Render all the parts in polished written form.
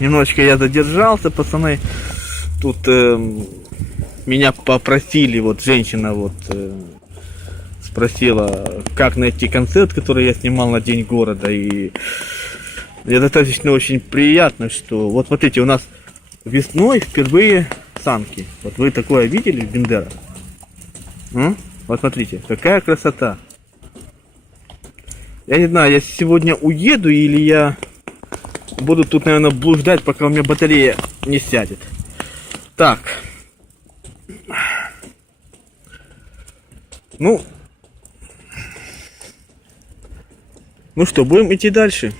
Немножечко я задержался, пацаны. Тут меня попросили, вот женщина вот спросила, как найти концерт, который я снимал на День города. И мне достаточно очень приятно, что вот смотрите, у нас весной впервые санки. Вот вы такое видели в Бендерах? Вот смотрите, какая красота. Я не знаю, я сегодня уеду или я буду тут, наверное, блуждать, пока у меня батарея не сядет. Так. Ну что, будем идти дальше.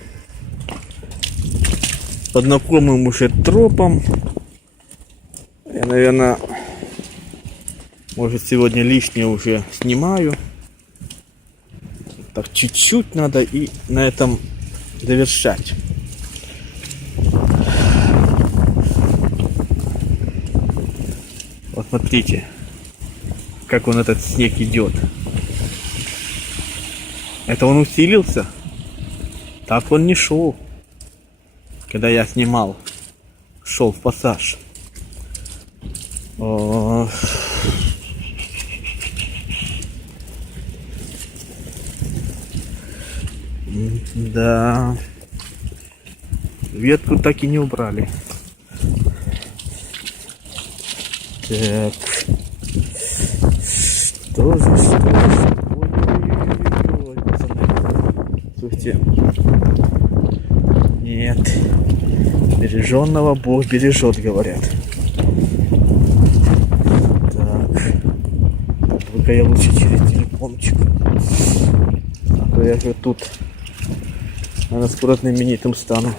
Под знакомым уже тропом. Я, наверное, может, сегодня лишнее уже снимаю. Так, чуть-чуть надо и на этом завершать. Вот смотрите, как он этот снег идет. Это он усилился. Так он не шел, когда я снимал. Шел в пассаж. Да. Ветку так и не убрали. Так. Что же? Ой-ой-ой, пацаны. Слушайте. Нет. Береженного Бог бережет, говорят. Так. Только я лучше через телефончик. А то я же тут, наверное, скоро знаменитым стану.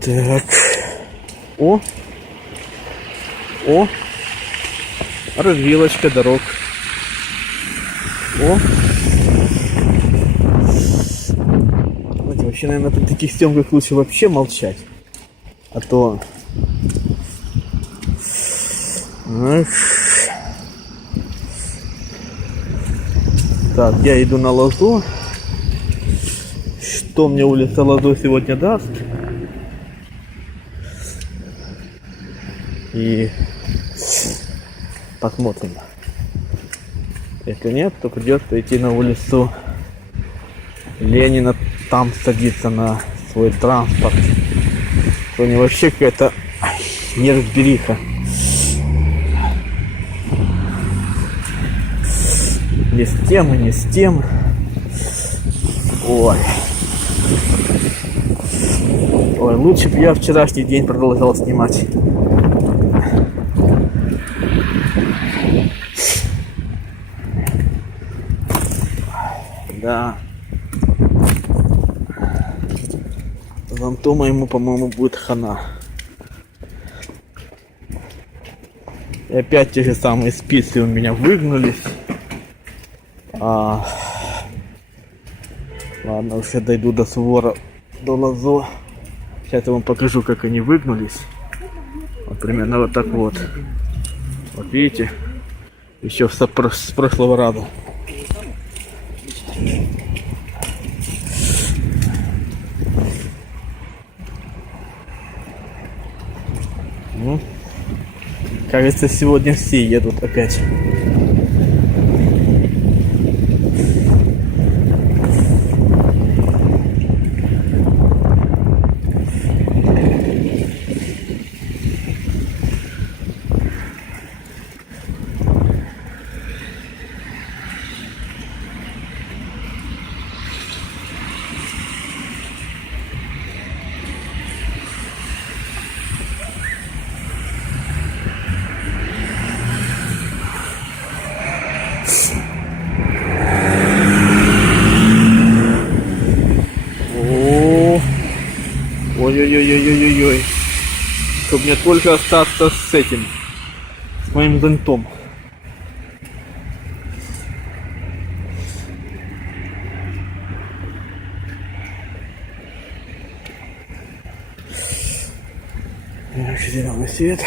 Так. О! Развилочка дорог. Знаете, вообще, наверное, при таких съемках лучше вообще молчать. А то... Так, я иду на лозу. Что мне улица Лозу сегодня даст? И посмотрим. Если нет, то придется идти на улицу Ленина, там садиться на свой транспорт. Сегодня вообще какая-то неразбериха. Не с тем и не с тем. Ой, лучше бы я вчерашний день продолжал снимать. Да. Зонту моему, по-моему, будет хана. И опять те же самые спицы у меня выгнулись. Ладно, уже дойду до Сувора, до Лозо. Сейчас я вам покажу, как они выгнулись. Вот примерно вот так вот. Вот видите? Еще с прошлого раза. Кажется, сегодня все едут опять. Ой-ой-ой-ой-ой-ой. Чтобы мне только остаться с этим, с моим зонтом. Зеленый свет.